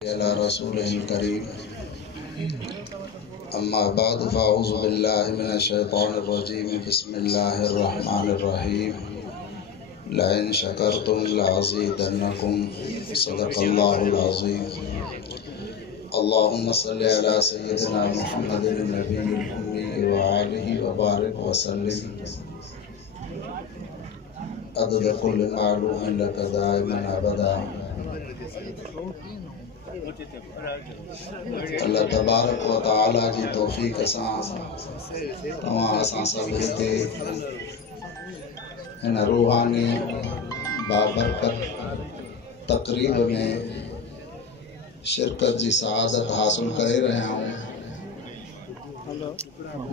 अला रसूलिल करीम अम्मा बाद फ़अऊज़ु बिल्लाहि मिनश शैतानिर रजीम बिस्मिल्लाहिर रहमानिर रहीम लइन शकरतुम लअज़ीदन्नकुम सदक़ल्लाहुल अज़ीम अल्लाहुम्मा सल्लि अला सय्यिदिना मुहम्मदिन नबिय्यिल उम्मी व आलिहि व बारिक व सल्लिम अदद कुल्लि मालूमिन लक दाइमन अबदा। अल्लाह तबारक व तआला जी तौफीक सां तव्हां असां सभु हिते हिन रूहानी बाबरकत तक़रीब में शिरकत जी सआदत हासिल करे रहिया आहियूं।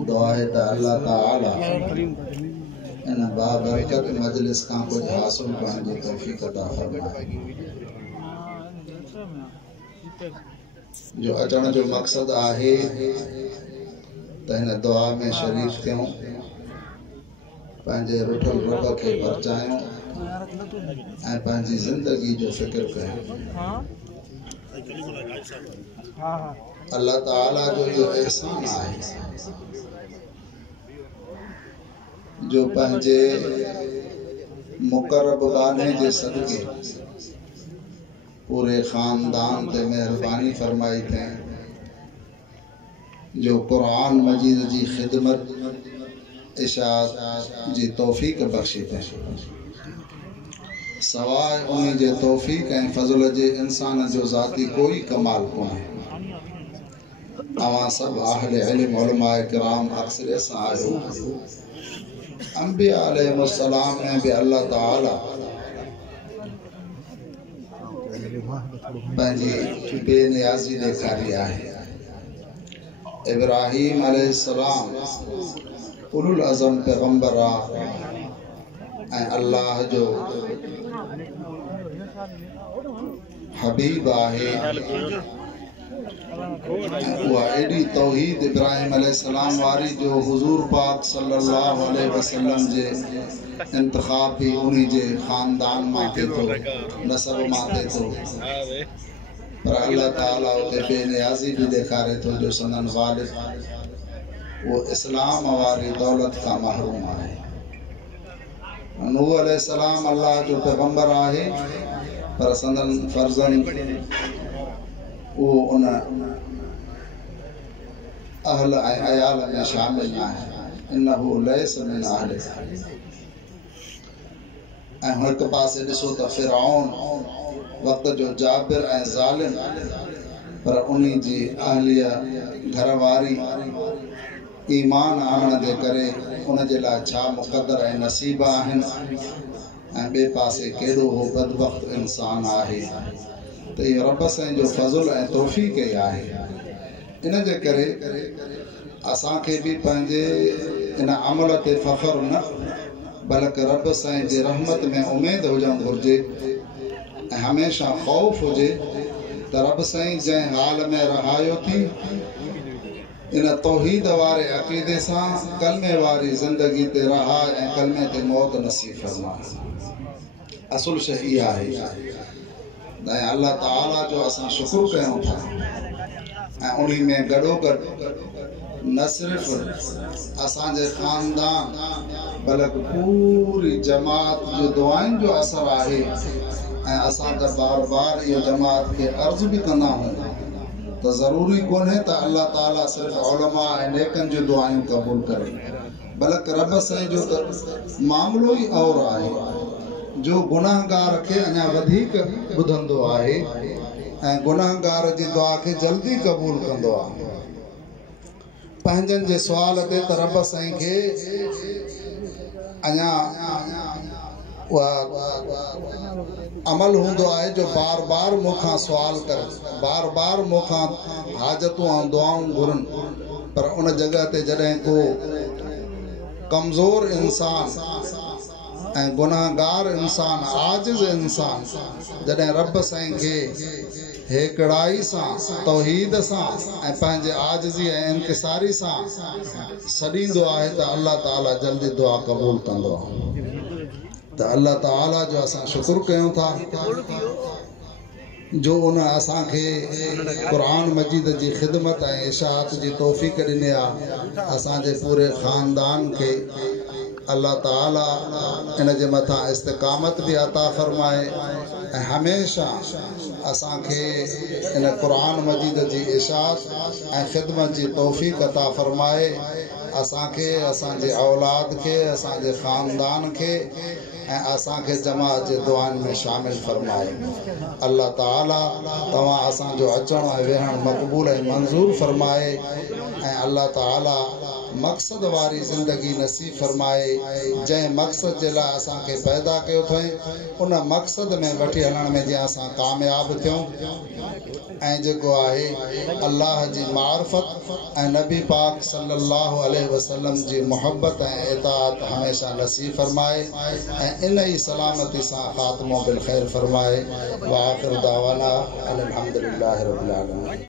दुआ है त अल्लाह ताला इन बाबरकत मजलिस खां कुछ हासिल करण जी तौफीक अता फरमाए। जो अचण जो मक़सद आहे त हिन दुआ में शरीक थियूं, पंहिंजे रुठल रब खे परचायूं ऐं पंहिंजी ज़िंदगी जो फ़िक्र कयूं। अल्लाह ताला जो इहो एहसान आहे जो पंहिंजे मुक़र्रब बाने जे सदक़े पूरे ख़ानदान ते मेहरबानी फरमाई थें, जो कुरान मजीद जी ख़िदमत इशाअत जी तौफ़ीक बख़्शी थें। सवाइ उन्हीं जे तौफ़ीक ऐं फ़ज़ल जे इंसान जो ज़ाती कोई कमाल कोन्हे। अवां सभु अहले इल्म उलमाए किराम अक्सरियत सां आहियो। अंबिया अलैहिमुस्सलाम में भी अल्लाह ताला पंहिंजी बेनियाज़ी ॾेखारी आहे। इब्राहीम अलैहिस्सलाम उलुल अज़म पैगंबर आहे ऐं अल्लाह जो हबीब आहे। उहा एॾी तौहीद इब्राहीम अलैहिस्सलाम वारी जो हुज़ूर पाक सल्लल्लाहु अलैहि वसल्लम जे इंतखाब भी उन्हीं जे ख़ानदान मां थिए थो, नसब मां थिए थो। पर अल्लाह ताला उते बेनियाज़ी भी ॾेखारे थो जो संदन वालिद वो इस्लाम वारी दौलत खां महरूम आहे। नूह अलैहिस्सलाम अल्लाह जो पैगंबर आहे, पर संदन फर्ज़ंद वो उन अहल ऐं अयाल में शामिल न आहे। इन्नहु लैस मिन अहलिक। ऐं हिक पासे ॾिसो त फ़िरऔन वक़्त जो जाबिर ऐं ज़ालिम, पर उन्हीं जी अहलिया घरवारी ईमान आणण जे करे उन जे लाइ छा मुक़द्दर ऐं नसीब आहिनि। ऐं ॿिए पासे केॾो हो बदबख्त इंसान आहे त इहो रब साईं जो फज़ल ऐं तौफ़ीक़ ई आहे। इन जे करे असांखे बि पंहिंजे इन अमल ते फ़ख्र न बल्कि रब साईं जे रहमत में उमेद हुजणु घुरिजे ऐं हमेशह ख़ौफ़ हुजे त रब साईं जंहिं हाल में रहायो थी इन तौहीद वारे अक़ीदे सां कलमे वारी ज़िंदगी ते रहा ऐं कलमे ते मौत नसीब फरमाए। असुल शइ इहा आहे ऐं अल्लाह ताला जो असां शुक्र कयूं था ऐं उन्हीं में गॾोगॾु न सिर्फ़ असांजे ख़ानदान बल्कि पूरी जमात जो दुआउनि जो असर आहे। ऐं असां त बार बार इहो जमात खे अर्ज़ बि कंदा आहियूं त ज़रूरी कोन्हे त अल्लाह ताला सिर्फ़ उलमा ऐं नेकनि जूं दुआऊं क़बूल करे, बल्कि रब साईं जो त मामलो ई और आहे जो गुनाहगार खे अञा वधीक ॿुधंदो आहे ऐं गुनाहगार जी दुआ खे जल्दी क़बूल कंदो आहे। पंहिंजनि जे सुवाल ते त रब साईं खे अञा अमल हूंदो आहे जो बार बार मूंखां सुवाल करे, बार बार मूंखां हाजतूं ऐं दुआऊं घुरनि। पर उन जॻह ते जॾहिं को कमज़ोर इंसान ऐं गुनाहगार इंसान, आजिज़ इंसान जॾहिं रब साईं खे हेकड़ाई सां, तौहीद सां ऐं पंहिंजे आजिज़ी ऐं इंकिसारी सां सॾींदो आहे त अल्लाह ताला जल्दी दुआ क़बूल कंदो आहे। त अल्लाह ताला जो असां शुक्र कयूं था जो उन असांखे क़ुरान मजीद जी ख़िदमत ऐं इशाअत जी तौफ़ीक़ ॾिनी आहे। असांजे पूरे ख़ानदान खे अल्लाह ताला इन जे मथां इस्तिक़ामत भी अता फ़रमाए ऐं हमेशह असांखे इन क़ुरान मजीद जी इशाअत ऐं ख़िदमत जी तौफ़ीक़ अता फ़रमाए। असांखे, असांजे औलाद खे, असांजे ख़ानदान खे ऐं असांखे जमात जे दुआनि में शामिल फरमाए। अल्लाह ताला तव्हां असांजो अचण ऐं वेहण मक़बूल ऐं मंज़ूर फरमाए ऐं अल्लाह ताला मक़सद वारी ज़िंदगी नसीब फरमाए। जंहिं मक़सद जे लाइ असांखे पैदा कयो अथई उन मक़सद में वठी हलण में जीअं असां कामयाब थियूं ऐं जेको आहे अल्लाह जी मारिफत ऐं नबी पाक सल्लल्लाहु अलैहि वसल्लम जी मोहब्बत ऐं इताअत हमेशा नसीब फरमाए ऐं इन ई सलामती सां ख़ात्मो बिल ख़ैर फरमाए। व आख़िर दावाना अनिल हम्दुलिल्लाहि रब्बिल आलमीन।